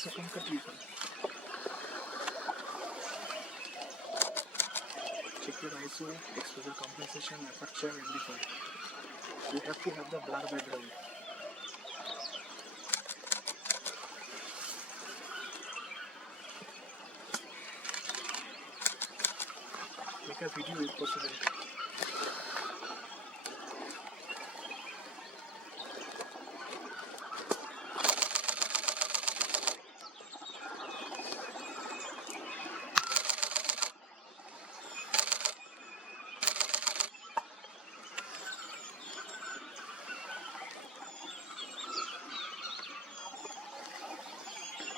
so come cut you. Check your ISO, exposure compensation, aperture, everything. You have to have the blur background. Make a video if possible.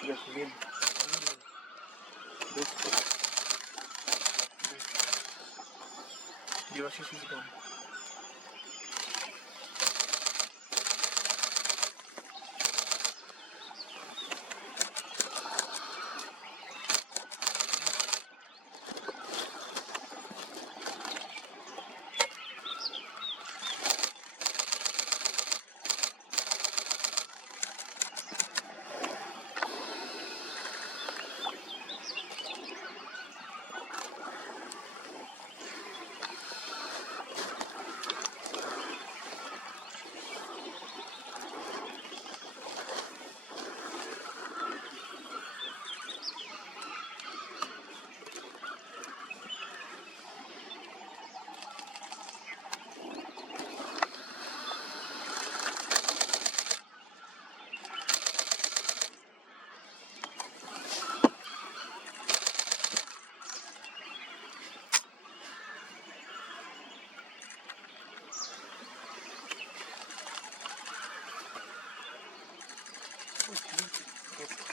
Just win. The oasis is gone. Okay.